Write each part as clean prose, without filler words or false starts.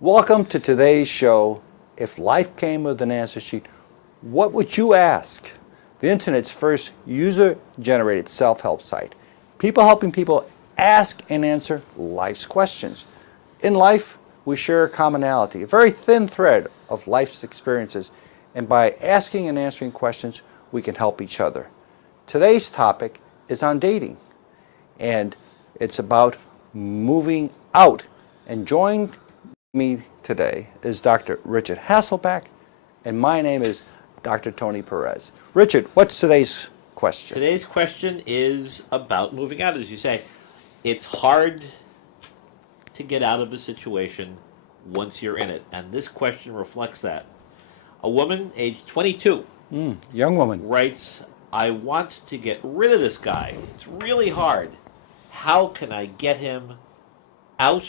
Welcome to today's show. If life came with an answer sheet, what would you ask? The internet's first user-generated self-help site. People helping people ask and answer life's questions. In life, we share a commonality, a very thin thread of life's experiences, and by asking and answering questions, we can help each other. Today's topic is on dating, and it's about moving out. And joining me today is Dr. Richard Hasselbeck, and my name is Dr. Tony Perez. Richard, what's today's question? Today's question is about moving out. As you say, it's hard to get out of a situation once you're in it, and this question reflects that. A woman, age 22, Young woman. writes, I want to get rid of this guy. It's really hard. How can I get him out,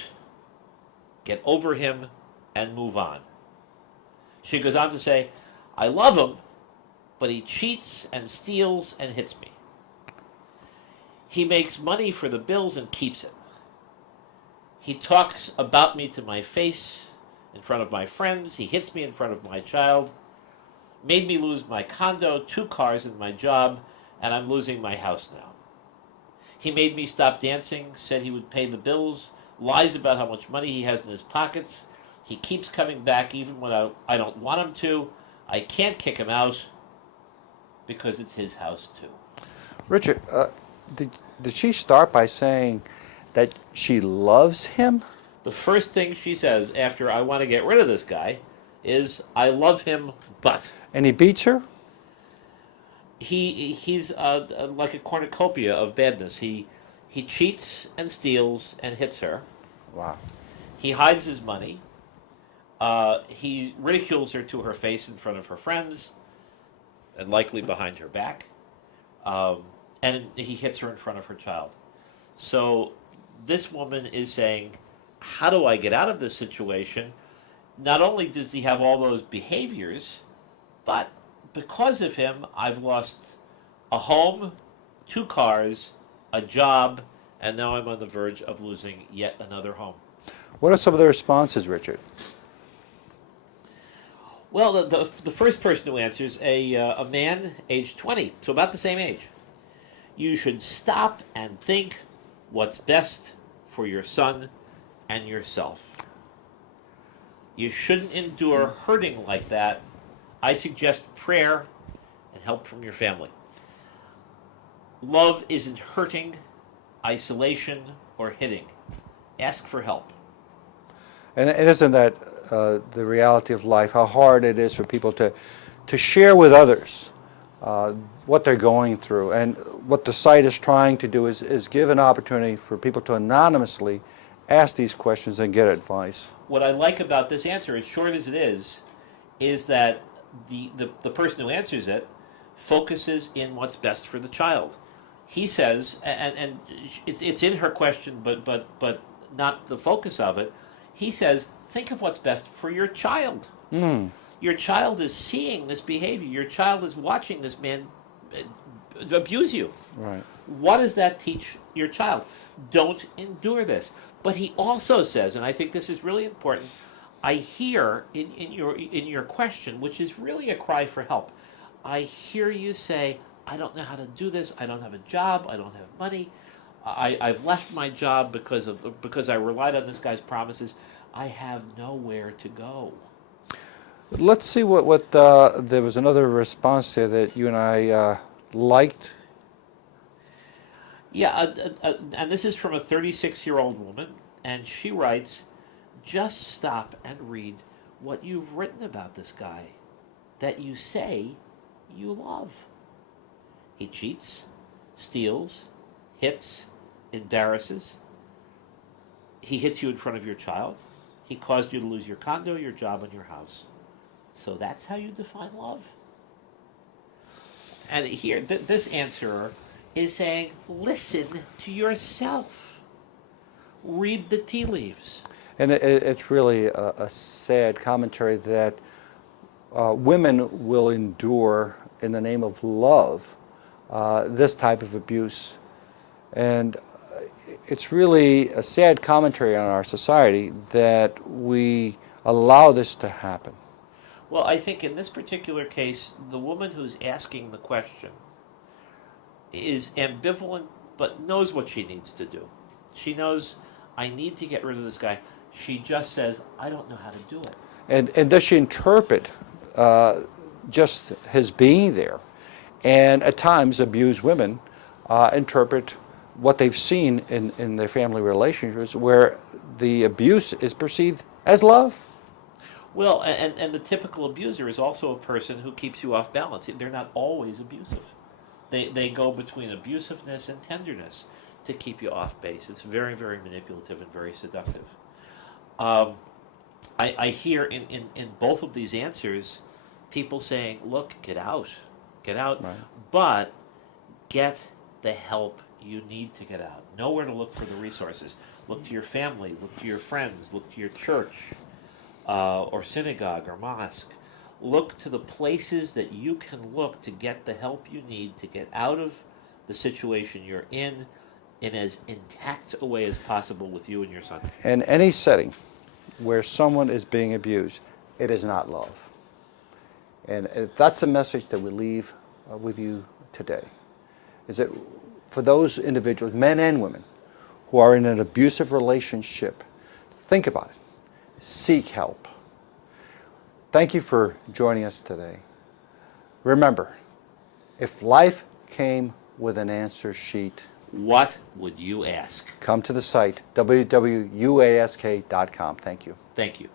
get over him, and move on? She goes on to say, I love him, but he cheats and steals and hits me. He makes money for the bills and keeps it. He talks about me to my face in front of my friends. He hits me in front of my child. Made me lose my condo, 2 cars, and my job, and I'm losing my house now. He made me stop dancing, said he would pay the bills, lies about how much money he has in his pockets. He keeps coming back even when I don't want him to. I can't kick him out because it's his house too. Richard, did she start by saying that she loves him? The first thing she says after I want to get rid of this guy is, I love him, but... And he beats her? He's like a cornucopia of badness. He cheats and steals and hits her. Wow. He hides his money. He ridicules her to her face in front of her friends, and likely behind her back. And he hits her in front of her child. So this woman is saying, how do I get out of this situation? Not only does he have all those behaviors, but because of him, I've lost a home, 2 cars, a job, and now I'm on the verge of losing yet another home. What are some of the responses, Richard? Well, the first person who answers, a man age 20, so about the same age. You should stop and think what's best for your son and yourself. You shouldn't endure hurting like that. I suggest prayer and help from your family. Love isn't hurting, isolation, or hitting. Ask for help. And isn't that the reality of life, how hard it is for people to share with others what they're going through. And what the site is trying to do is give an opportunity for people to anonymously ask these questions and get advice. What I like about this answer, as short as it is that the person who answers it focuses in what's best for the child. He says, and it's in her question, but not the focus of it. He says, think of what's best for your child. Your child is seeing this behavior. Your child is watching this man abuse you. Right. What does that teach your child? Don't endure this. But he also says, and I think this is really important, I hear in your question, which is really a cry for help, I hear you say, I don't know how to do this, I don't have a job, I don't have money, I've left my job because I relied on this guy's promises, I have nowhere to go. Let's see what there was another response here that you and I liked. Yeah, and this is from a 36-year-old woman, and she writes, just stop and read what you've written about this guy that you say you love. He cheats, steals, hits, embarrasses. He hits you in front of your child. He caused you to lose your condo, your job, and your house. So that's how you define love? And here, this answerer is saying, listen to yourself. Read the tea leaves. And it's really a sad commentary that women will endure in the name of love this type of abuse. And it's really a sad commentary on our society that we allow this to happen. Well, I think in this particular case, the woman who's asking the question is ambivalent but knows what she needs to do. She knows, I need to get rid of this guy. She just says, I don't know how to do it. And does she interpret just his being there? And at times, abused women interpret what they've seen in their family relationships where the abuse is perceived as love. Well, and the typical abuser is also a person who keeps you off balance. They're not always abusive. They go between abusiveness and tenderness to keep you off base. It's very, very manipulative and very seductive. I hear in both of these answers people saying, look, get out, Right. but get the help you need to get out. Know where to look for the resources. Look to your family, look to your friends, look to your church or synagogue or mosque. Look to the places that you can look to get the help you need to get out of the situation you're in as intact a way as possible with you and your son. In any setting where someone is being abused, it is not love. And if that's the message that we leave with you today, is that for those individuals, men and women, who are in an abusive relationship, think about it. Seek help. Thank you for joining us today. Remember, if life came with an answer sheet, What would you ask? come to the site, www.uask.com. Thank you. Thank you.